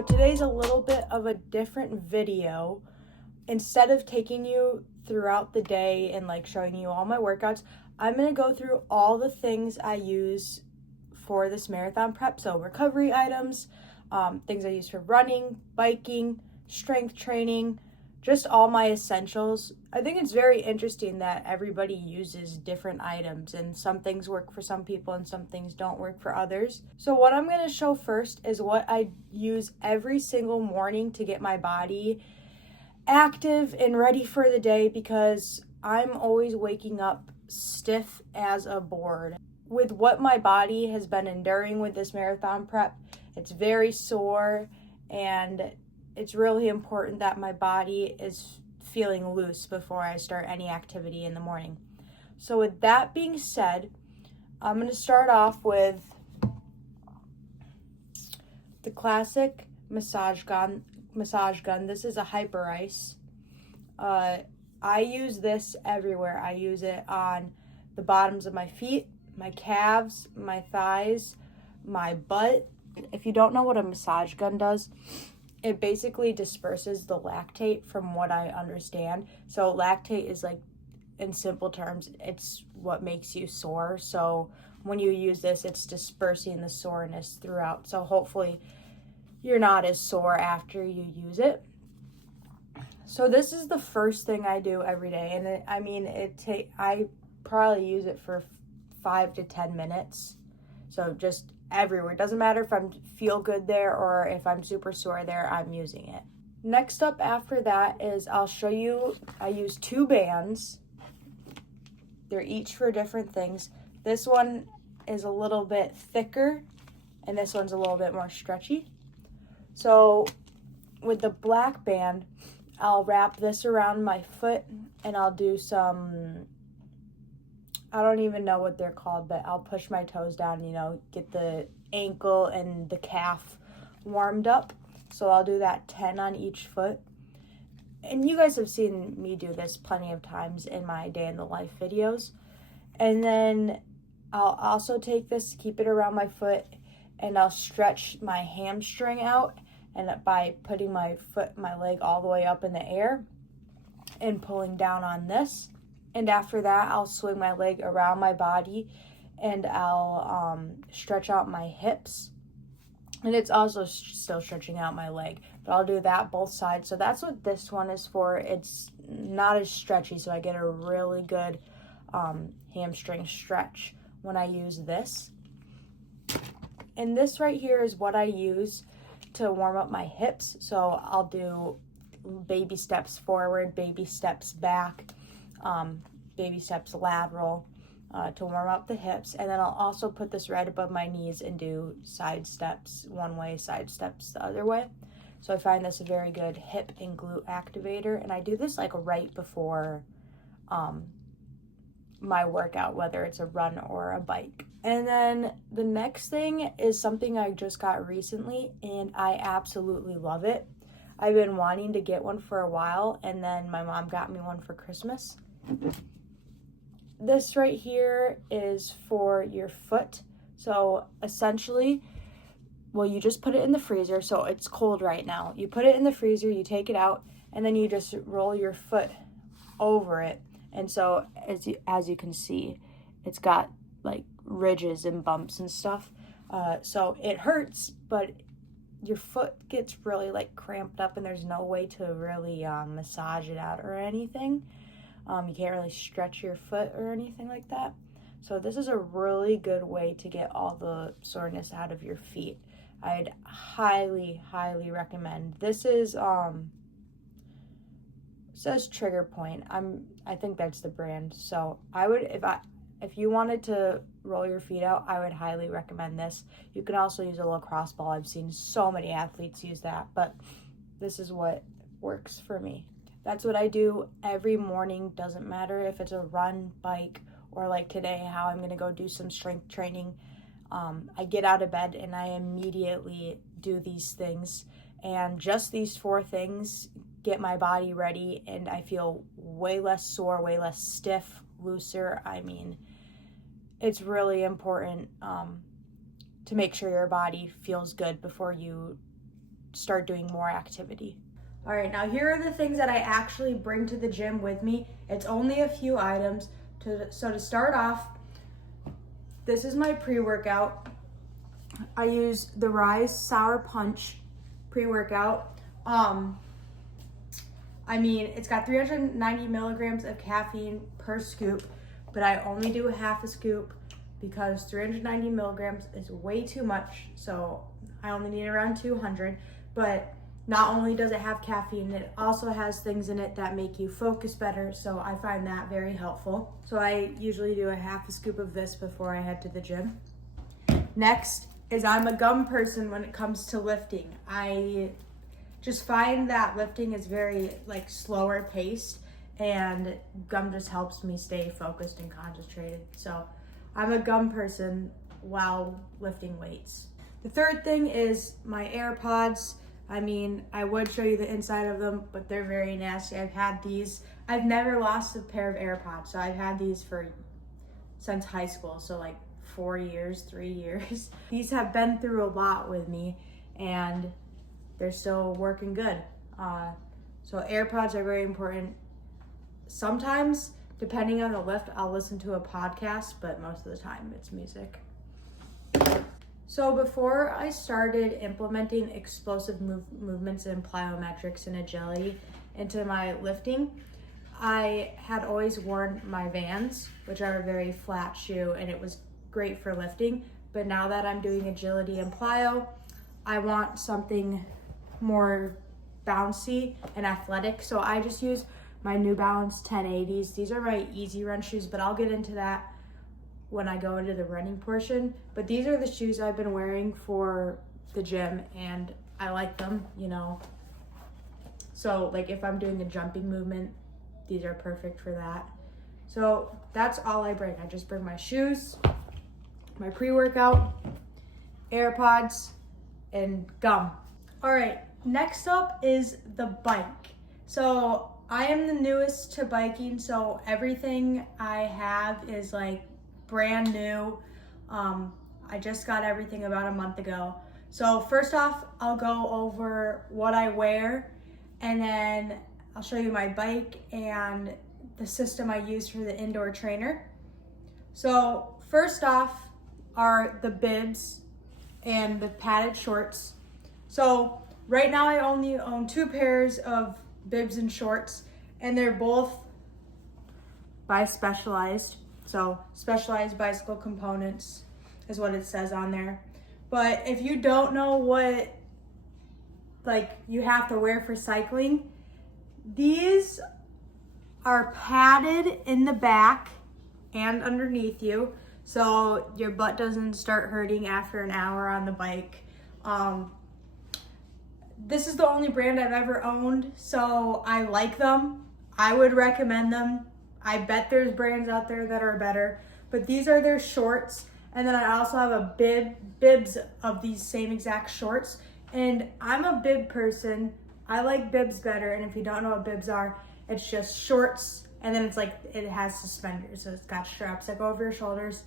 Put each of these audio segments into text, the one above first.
So today's a little bit of a different video. Instead of taking you throughout the day and like showing you all my workouts, I'm going to go through all the things I use for this marathon prep. So recovery items, things I use for running, biking, strength training, just all my essentials. I think it's very interesting that everybody uses different items and some things work for some people and some things don't work for others. So what I'm going to show first is what I use every single morning to get my body active and ready for the day, because I'm always waking up stiff as a board. With what my body has been enduring with this marathon prep, it's very sore, and it's really important that my body is feeling loose before I start any activity in the morning. So with that being said, I'm going to start off with the classic massage gun. This is a Hyperice. I use this everywhere. I use it on the bottoms of my feet, my calves, my thighs, my butt. If you don't know what a massage gun does, it basically disperses the lactate, from what I understand. So lactate is, like, in simple terms, it's what makes you sore. So when you use this, it's dispersing the soreness throughout. So hopefully you're not as sore after you use it. So this is the first thing I do every day, and I probably use it for 5 to 10 minutes. So just everywhere. It doesn't matter if I feel good there or if I'm super sore there, I'm using it. Next up after that is I'll show you, I use 2 bands. They're each for different things. This one is a little bit thicker, and this one's a little bit more stretchy. So with the black band, I'll wrap this around my foot, and I'll do some, I don't even know what they're called, but I'll push my toes down, get the ankle and the calf warmed up. So I'll do that 10 on each foot. And you guys have seen me do this plenty of times in my day in the life videos. And then I'll also take this, keep it around my foot, and I'll stretch my hamstring out, and by putting my leg all the way up in the air and pulling down on this. And after that, I'll swing my leg around my body, and I'll stretch out my hips. And it's also still stretching out my leg, but I'll do that both sides. So that's what this one is for. It's not as stretchy, so I get a really good hamstring stretch when I use this. And this right here is what I use to warm up my hips. So I'll do baby steps forward, baby steps back, baby steps lateral to warm up the hips. And then I'll also put this right above my knees and do side steps one way, side steps the other way. So I find this a very good hip and glute activator. And I do this like right before my workout, whether it's a run or a bike. And then the next thing is something I just got recently, and I absolutely love it. I've been wanting to get one for a while, and then my mom got me one for Christmas. This right here is for your foot. So essentially, well, you just put it in the freezer. So it's cold right now. You put it in the freezer, you take it out, and then you just roll your foot over it. And so as you can see, it's got like ridges and bumps and stuff. So it hurts, but your foot gets really like cramped up, and there's no way to really massage it out or anything. You can't really stretch your foot or anything like that. So this is a really good way to get all the soreness out of your feet. I'd highly, highly recommend. This is says Trigger Point. I think that's the brand. So I would, if you wanted to roll your feet out, I would highly recommend this. You can also use a lacrosse ball. I've seen so many athletes use that, but this is what works for me. That's what I do every morning. Doesn't matter if it's a run, bike, or like today, how I'm gonna go do some strength training. I get out of bed and I immediately do these things, and just these 4 things get my body ready, and I feel way less sore, way less stiff, looser. I mean, it's really important to make sure your body feels good before you start doing more activity. All right, now here are the things that I actually bring to the gym with me. It's only a few items. So to start off, this is my pre-workout. I use the Rise Sour Punch pre-workout. I mean, it's got 390 milligrams of caffeine per scoop, but I only do a half a scoop because 390 milligrams is way too much. So I only need around 200, but not only does it have caffeine, it also has things in it that make you focus better, so I find that very helpful. So I usually do a half a scoop of this before I head to the gym. Next is I'm a gum person when it comes to lifting. I just find that lifting is very slower paced, and gum just helps me stay focused and concentrated. So I'm a gum person while lifting weights. The third thing is my AirPods. I mean, I would show you the inside of them, but they're very nasty. I've had these. I've never lost a pair of AirPods, so I've had these since high school, so 4 years, 3 years. These have been through a lot with me, and they're still working good. So AirPods are very important. Sometimes, depending on the lift, I'll listen to a podcast, but most of the time it's music. So before I started implementing explosive movements and plyometrics and agility into my lifting, I had always worn my Vans, which are a very flat shoe, and it was great for lifting. But now that I'm doing agility and plyo, I want something more bouncy and athletic. So I just use my New Balance 1080s. These are my easy run shoes, but I'll get into that when I go into the running portion. But these are the shoes I've been wearing for the gym, and I like them, So if I'm doing a jumping movement, these are perfect for that. So that's all I bring. I just bring my shoes, my pre-workout, AirPods, and gum. All right, next up is the bike. So I am the newest to biking, so everything I have is brand new. I just got everything about a month ago. So first off, I'll go over what I wear, and then I'll show you my bike and the system I use for the indoor trainer. So first off are the bibs and the padded shorts. So right now I only own 2 pairs of bibs and shorts, and they're both by Specialized. So Specialized Bicycle Components is what it says on there. But if you don't know what you have to wear for cycling, these are padded in the back and underneath you, so your butt doesn't start hurting after an hour on the bike. This is the only brand I've ever owned, so I like them. I would recommend them. I bet there's brands out there that are better, but these are their shorts. And then I also have a bibs of these same exact shorts. And I'm a bib person. I like bibs better. And if you don't know what bibs are, it's just shorts, and then it has suspenders, so it's got straps that go over your shoulders.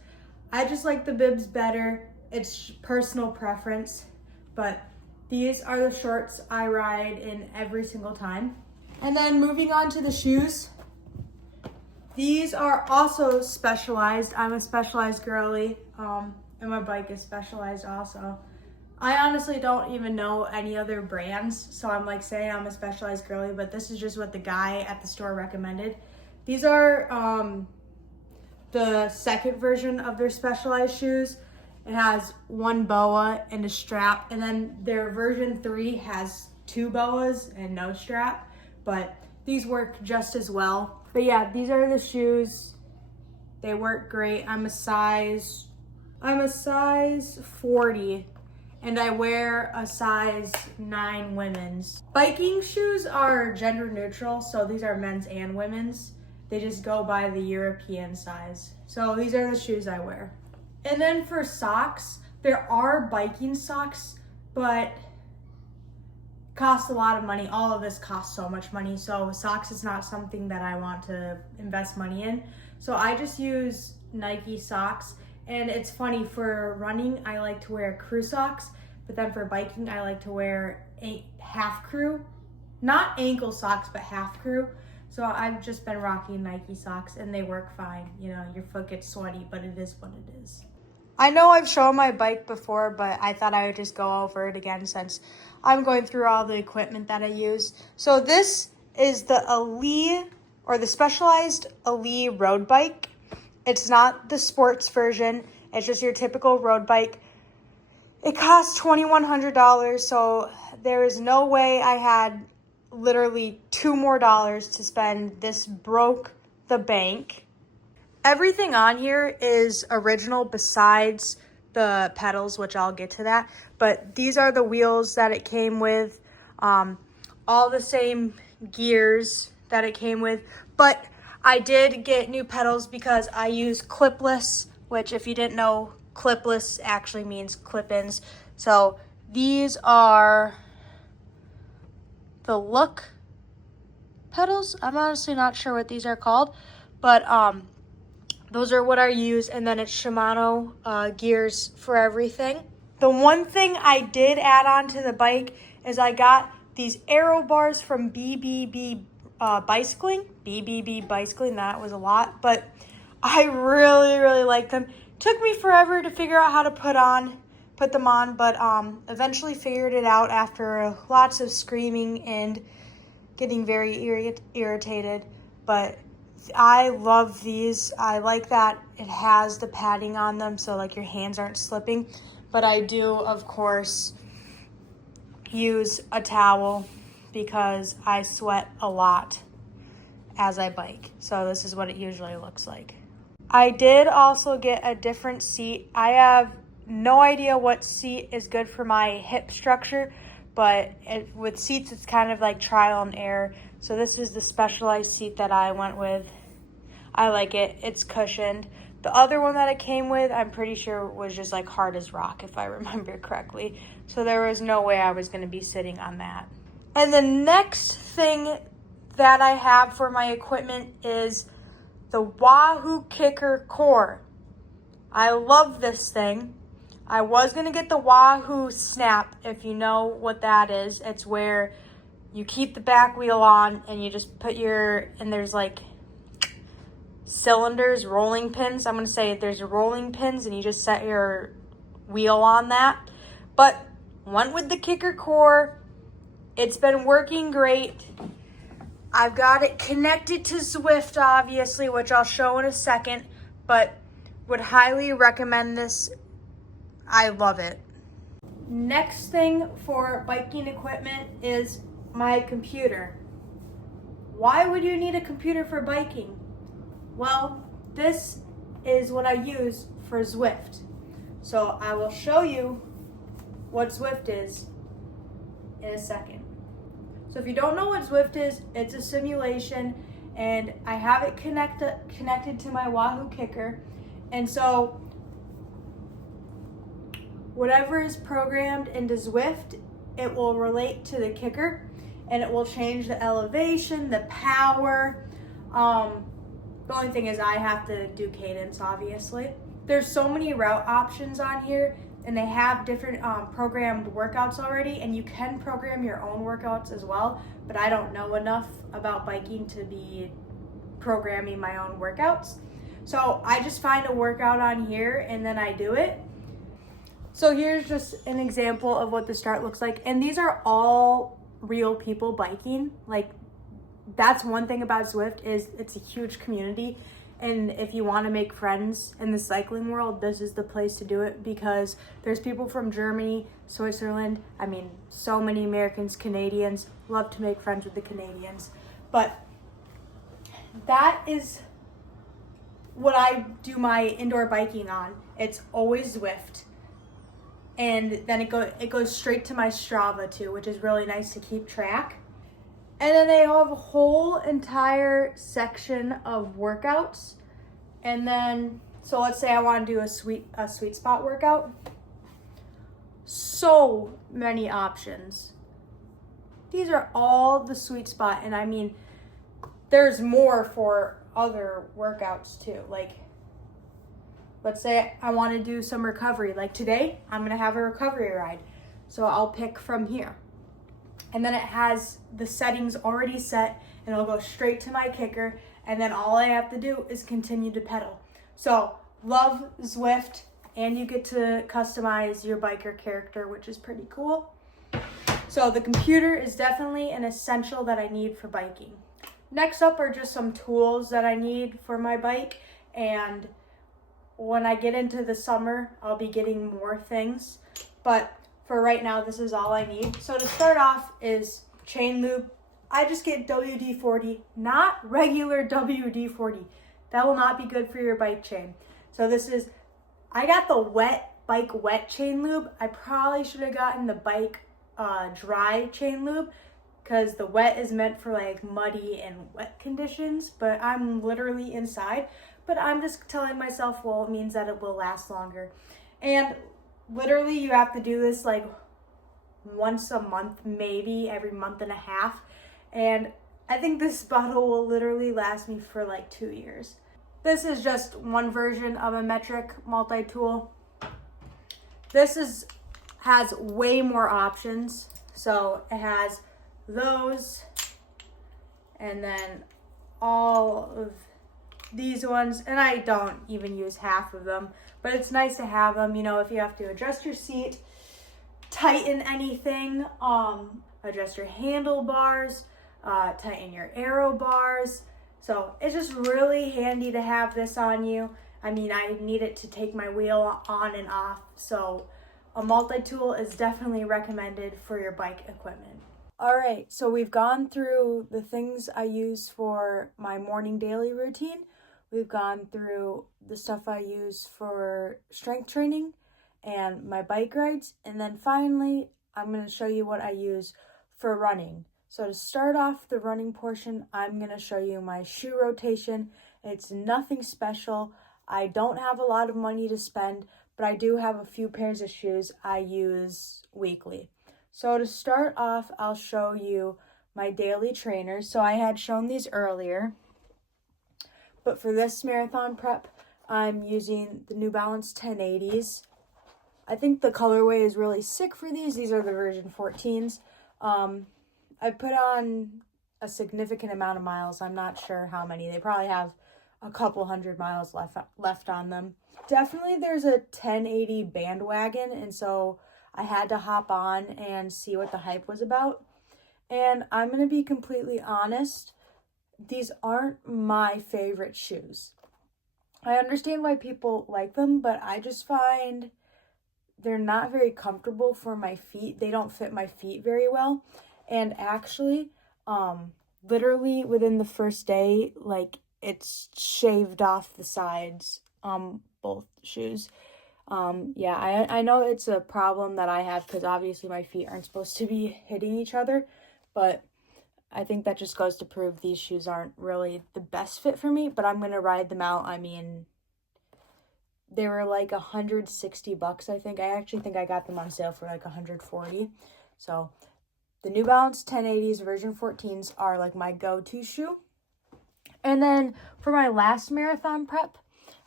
I just like the bibs better. It's personal preference, but these are the shorts I ride in every single time. And then moving on to the shoes. These are also Specialized. I'm a Specialized girly, and my bike is Specialized also. I honestly don't even know any other brands, so I'm saying I'm a Specialized girly, but this is just what the guy at the store recommended. These are the second version of their Specialized shoes. It has 1 boa and a strap, and then their version 3 has 2 boas and no strap, but these work just as well. But yeah, these are the shoes. They work great. I'm a size 40, and I wear a size 9 women's. Biking shoes are gender neutral, so these are men's and women's. They just go by the European size. So these are the shoes I wear. And then for socks, there are biking socks, but cost a lot of money. All of this costs so much money, so socks is not something that I want to invest money in. So I just use Nike socks, and it's funny, for running I like to wear crew socks, but then for biking I like to wear half crew, not ankle socks, but half crew. So I've just been rocking Nike socks and they work fine. You know, your foot gets sweaty, but it is what it is. I know I've shown my bike before, but I thought I would just go over it again since I'm going through all the equipment that I use. So this is the Ali, or the Specialized Ali road bike. It's not the sports version. It's just your typical road bike. It costs $2,100, so there is no way I had literally $2 more to spend. This broke the bank. Everything on here is original besides the pedals, which I'll get to that. But these are the wheels that it came with, all the same gears that it came with. But I did get new pedals because I use clipless, which if you didn't know, clipless actually means clip-ins. So these are the Look pedals. I'm honestly not sure what these are called, but those are what I use, and then it's Shimano gears for everything. The one thing I did add on to the bike is I got these aero bars from BBB Bicycling. BBB Bicycling, that was a lot, but I really, really like them. Took me forever to figure out how to put them on, but eventually figured it out after lots of screaming and getting very irritated. But I love these. I like that it has the padding on them so like your hands aren't slipping. But I do, of course, use a towel because I sweat a lot as I bike. So this is what it usually looks like. I did also get a different seat. I have no idea what seat is good for my hip structure, but with seats, it's kind of like trial and error. So this is the Specialized seat that I went with. I like it. It's cushioned. The other one that it came with, I'm pretty sure was just like hard as rock, if I remember correctly. So there was no way I was going to be sitting on that. And the next thing that I have for my equipment is the Wahoo KICKR Core. I love this thing. I was going to get the Wahoo Snap, if you know what that is. It's where you keep the back wheel on and you just put and there's like cylinders, rolling pins. I'm going to say there's rolling pins and you just set your wheel on that. But went with the KICKR Core. It's been working great. I've got it connected to Zwift, obviously, which I'll show in a second, but would highly recommend this. I love it. Next thing for biking equipment is my computer. Why would you need a computer for biking? Well, this is what I use for Zwift. So I will show you what Zwift is in a second. So if you don't know what Zwift is, it's a simulation, and I have it connected to my Wahoo KICKR. And so whatever is programmed into Zwift, it will relate to the KICKR, and it will change the elevation, the power. The only thing is I have to do cadence, obviously. There's so many route options on here, and they have different programmed workouts already, and you can program your own workouts as well, but I don't know enough about biking to be programming my own workouts. So I just find a workout on here and then I do it. So here's just an example of what the start looks like, and these are all real people biking. Like, that's one thing about Zwift is it's a huge community. And if you want to make friends in the cycling world, this is the place to do it because there's people from Germany, Switzerland. I mean, so many Americans, Canadians, love to make friends with the Canadians. But that is what I do my indoor biking on. It's always Zwift. And then it goes straight to my Strava too, which is really nice to keep track. And then they have a whole entire section of workouts. And then, so let's say I want to do a sweet spot workout. So many options. These are all the sweet spot. And I mean, there's more for other workouts too. Like, let's say I want to do some recovery. Like today, I'm going to have a recovery ride. So I'll pick from here. And then it has the settings already set, and it'll go straight to my kicker, and then all I have to do is continue to pedal. So love Zwift, and you get to customize your biker character, which is pretty cool. So the computer is definitely an essential that I need for biking. Next up are just some tools that I need for my bike, and when I get into the summer, I'll be getting more things, but for right now, this is all I need. So to start off is chain lube. I just get WD-40, not regular WD-40. That will not be good for your bike chain. So I got the bike wet chain lube. I probably should have gotten the bike dry chain lube, because the wet is meant for like muddy and wet conditions, but I'm literally inside. But I'm just telling myself, well, it means that it will last longer. And literally you have to do this like once a month, maybe every month and a half. And I think this bottle will literally last me for like 2 years. This is just one version of a metric multi-tool. This has way more options. So it has those, and then all of these ones, and I don't even use half of them, but it's nice to have them, you know, if you have to adjust your seat, tighten anything, adjust your handlebars, tighten your aero bars. So it's just really handy to have this on you. I mean, I need it to take my wheel on and off, so a multi-tool is definitely recommended for your bike equipment. All right, so we've gone through the things I use for my morning daily routine. We've gone through the stuff I use for strength training and my bike rides. And then finally, I'm going to show you what I use for running. So to start off the running portion, I'm going to show you my shoe rotation. It's nothing special. I don't have a lot of money to spend, but I do have a few pairs of shoes I use weekly. So to start off, I'll show you my daily trainers. So I had shown these earlier, but for this marathon prep, I'm using the New Balance 1080s. I think the colorway is really sick for these. These are the version 14s. I put on a significant amount of miles. I'm not sure how many. They probably have a couple hundred miles left on them. Definitely there's a 1080 bandwagon, and so I had to hop on and see what the hype was about. And I'm going to be completely honest, these aren't my favorite shoes. I understand why people like them, but I just find they're not very comfortable for my feet. They don't fit my feet very well. And actually, literally within the first day, like, it's shaved off the sides, both shoes. Yeah, I know it's a problem that I have, because obviously my feet aren't supposed to be hitting each other, but I think that just goes to prove these shoes aren't really the best fit for me, but I'm going to ride them out. I mean, they were like $160, I think. I actually think I got them on sale for like $140. So the New Balance 1080s version 14s are like my go-to shoe. And then for my last marathon prep,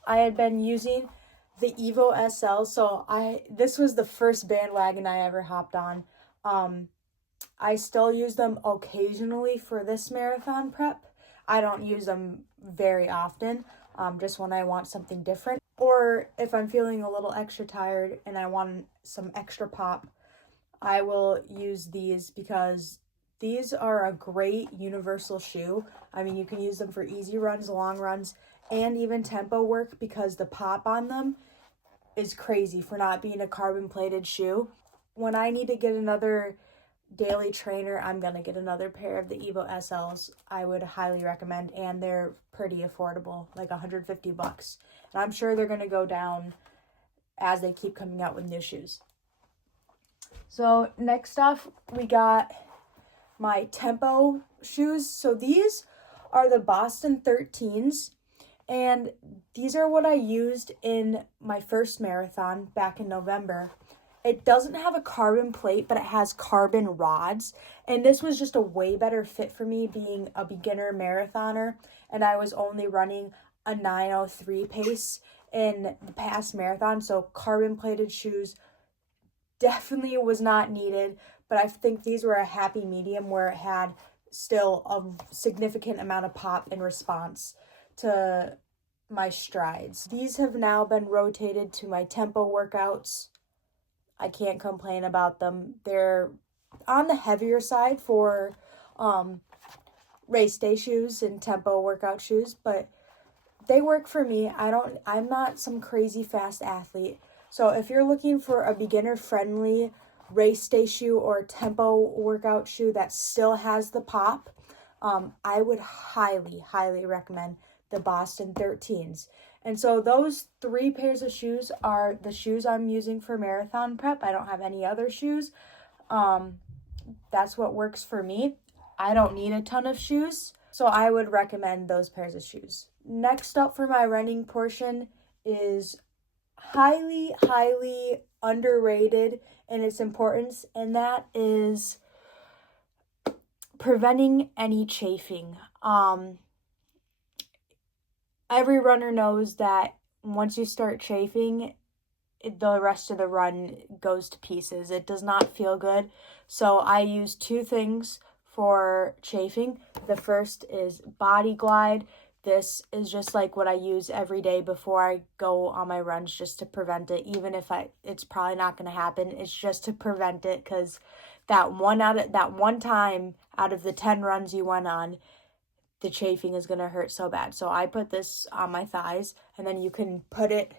I had been using the Evo SL. So this was the first bandwagon I ever hopped on. I still use them occasionally for this marathon prep. I don't use them very often, just when I want something different. Or if I'm feeling a little extra tired and I want some extra pop, I will use these, because these are a great universal shoe. I mean, you can use them for easy runs, long runs, and even tempo work, because the pop on them is crazy for not being a carbon plated shoe. When I need to get another daily trainer, I'm gonna get another pair of the Evo SLs. I would highly recommend, and they're pretty affordable, like $150. And I'm sure they're gonna go down as they keep coming out with new shoes. So next off, we got my tempo shoes. So these are the Boston 13s, and these are what I used in my first marathon back in November. It doesn't have a carbon plate, but it has carbon rods, and this was just a way better fit for me, being a beginner marathoner, and I was only running a 9:03 pace in the past marathon, so carbon plated shoes definitely was not needed. but I think these were a happy medium where it had still a significant amount of pop in response to my strides. These have now been rotated to my tempo workouts. I can't complain about them. They're on the heavier side for race day shoes and tempo workout shoes, but they work for me. I'm not some crazy fast athlete. So if you're looking for a beginner friendly race day shoe or tempo workout shoe that still has the pop, I would highly recommend the Boston 13s. And so those 3 pairs of shoes are the shoes I'm using for marathon prep. I don't have any other shoes. That's what works for me. I don't need a ton of shoes, so I would recommend those pairs of shoes. Next up for my running portion is highly underrated in its importance, and that is preventing any chafing. Every runner knows that once you start chafing, the rest of the run goes to pieces. It does not feel good. So I use 2 things for chafing. The first is Body Glide. This is just like what I use every day before I go on my runs, just to prevent it. Even if it's probably not going to happen, it's just to prevent it, because that one time out of the 10 runs you went on, the chafing is going to hurt so bad. So I put this on my thighs, and then you can put it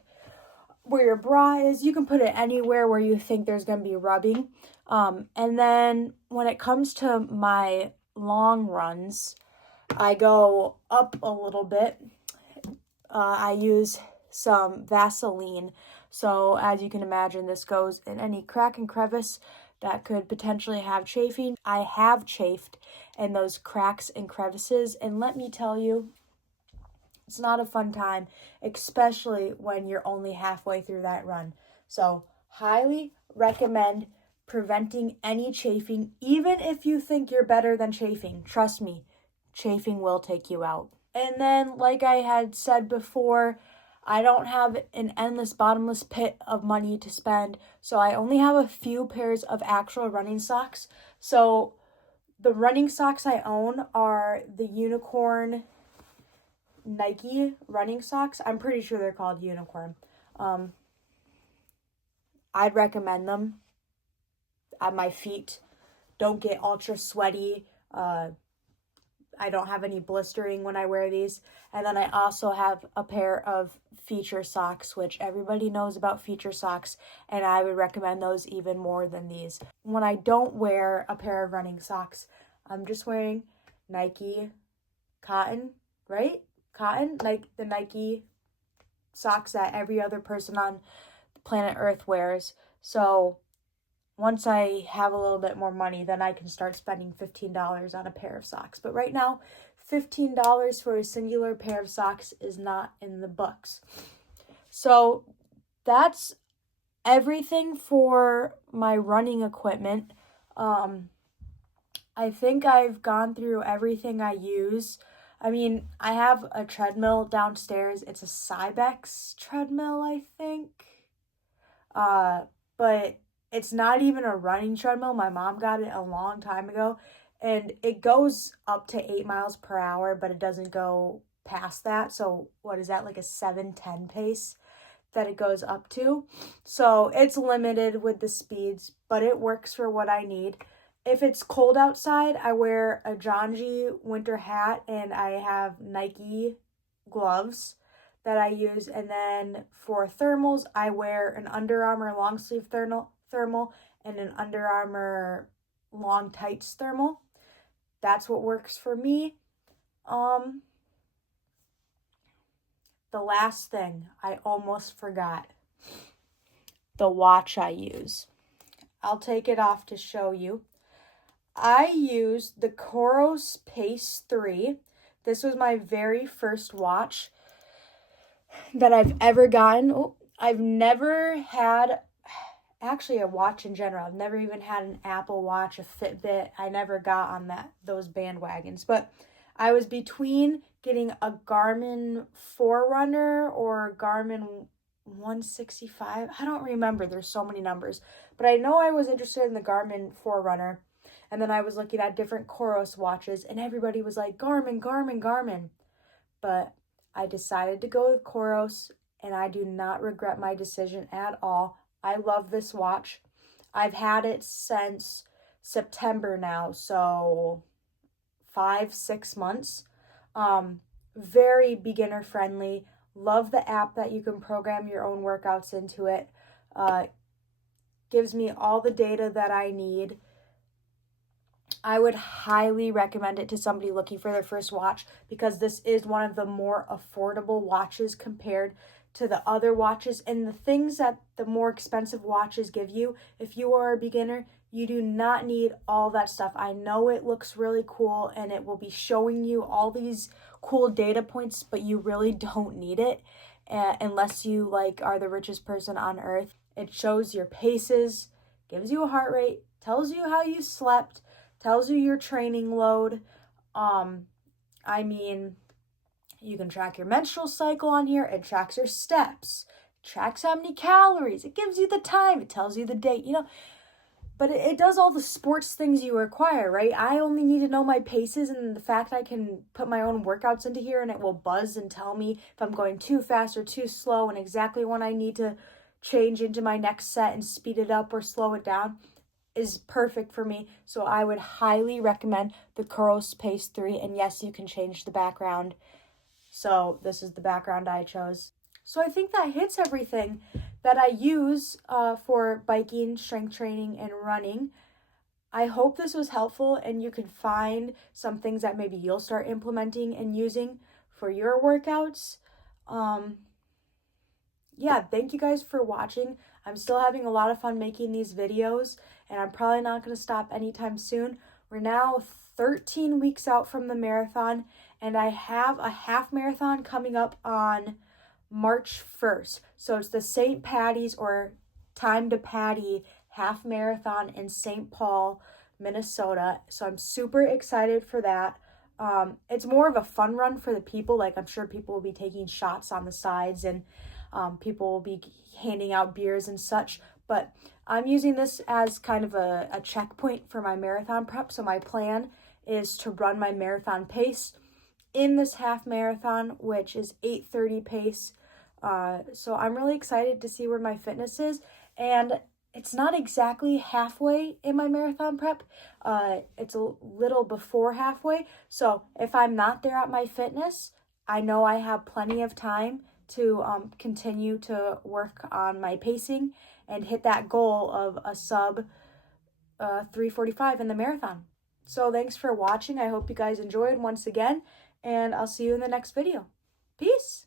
where your bra is. You can put it anywhere where you think there's going to be rubbing. And then when it comes to my long runs, I go up a little bit. I use some Vaseline. So as you can imagine, this goes in any crack and crevice that could potentially have chafing. I have chafed in those cracks and crevices, and let me tell you, it's not a fun time, especially when you're only halfway through that run. So highly recommend preventing any chafing, even if you think you're better than chafing. Trust me, chafing will take you out. And then, like I had said before, I don't have an endless, bottomless pit of money to spend, so I only have a few pairs of actual running socks. So the running socks I own are the Unicorn Nike running socks. I'm pretty sure they're called Unicorn. I'd recommend them. My feet don't get ultra sweaty. I don't have any blistering when I wear these. And then I also have a pair of Feature socks, which everybody knows about Feature socks, and I would recommend those even more than these. When I don't wear a pair of running socks, I'm just wearing Nike cotton, right? Cotton, like the Nike socks that every other person on planet Earth wears. So once I have a little bit more money, then I can start spending $15 on a pair of socks. But right now, $15 for a singular pair of socks is not in the books. So that's everything for my running equipment. I think I've gone through everything I use. I mean, I have a treadmill downstairs. It's a Cybex treadmill, I think. But it's not even a running treadmill. My mom got it a long time ago, and it goes up to 8 miles per hour, but it doesn't go past that. So what is that, like a 7:10 pace that it goes up to? So it's limited with the speeds, but it works for what I need. If it's cold outside, I wear a Janji winter hat, and I have Nike gloves that I use. And then for thermals, I wear an Under Armour long sleeve thermal and an Under Armour long tights thermal. That's what works for me. The last thing I almost forgot, the watch I use. I'll take it off to show you. I use the Coros Pace 3. This was my very first watch that I've ever gotten. I've never had actually a watch in general. I've never even had an Apple Watch, a Fitbit. I never got on those bandwagons. But I was between getting a Garmin Forerunner or Garmin 165. I don't remember. There's so many numbers. But I know I was interested in the Garmin Forerunner. And then I was looking at different Coros watches, and everybody was like, Garmin, Garmin, Garmin. But I decided to go with Coros, and I do not regret my decision at all. I love this watch. I've had it since September now, so 5-6 months. Very beginner friendly. Love the app that you can program your own workouts into it. Gives me all the data that I need. I would highly recommend it to somebody looking for their first watch, because this is one of the more affordable watches compared to the other watches. And the things that the more expensive watches give you, if you are a beginner, you do not need all that stuff. I know it looks really cool and it will be showing you all these cool data points, but you really don't need it unless you are the richest person on earth. It shows your paces, gives you a heart rate, tells you how you slept, tells you your training load. You can track your menstrual cycle on here. It tracks your steps, it tracks how many calories, it gives you the time, it tells you the date, but it does all the sports things you require, right? I only need to know my paces, and the fact I can put my own workouts into here and it will buzz and tell me if I'm going too fast or too slow and exactly when I need to change into my next set and speed it up or slow it down is perfect for me. So I would highly recommend the Coros Pace 3. And yes, you can change the background. So this is the background I chose. So I think that hits everything that I use for biking, strength training, and running. I hope this was helpful and you can find some things that maybe you'll start implementing and using for your workouts. Thank you guys for watching. I'm still having a lot of fun making these videos, and I'm probably not going to stop anytime soon. We're now 13 weeks out from the marathon, and I have a half marathon coming up on March 1st. So it's the St. Patty's or Time to Patty half marathon in St. Paul, Minnesota. So I'm super excited for that. It's more of a fun run for the people. I'm sure people will be taking shots on the sides, and people will be handing out beers and such. But I'm using this as kind of a checkpoint for my marathon prep. So my plan is to run my marathon pace in this half marathon, which is 8:30 pace. So I'm really excited to see where my fitness is. And it's not exactly halfway in my marathon prep. It's a little before halfway. So if I'm not there at my fitness, I know I have plenty of time to continue to work on my pacing and hit that goal of a sub 3:45 in the marathon. So thanks for watching. I hope you guys enjoyed once again, and I'll see you in the next video. Peace!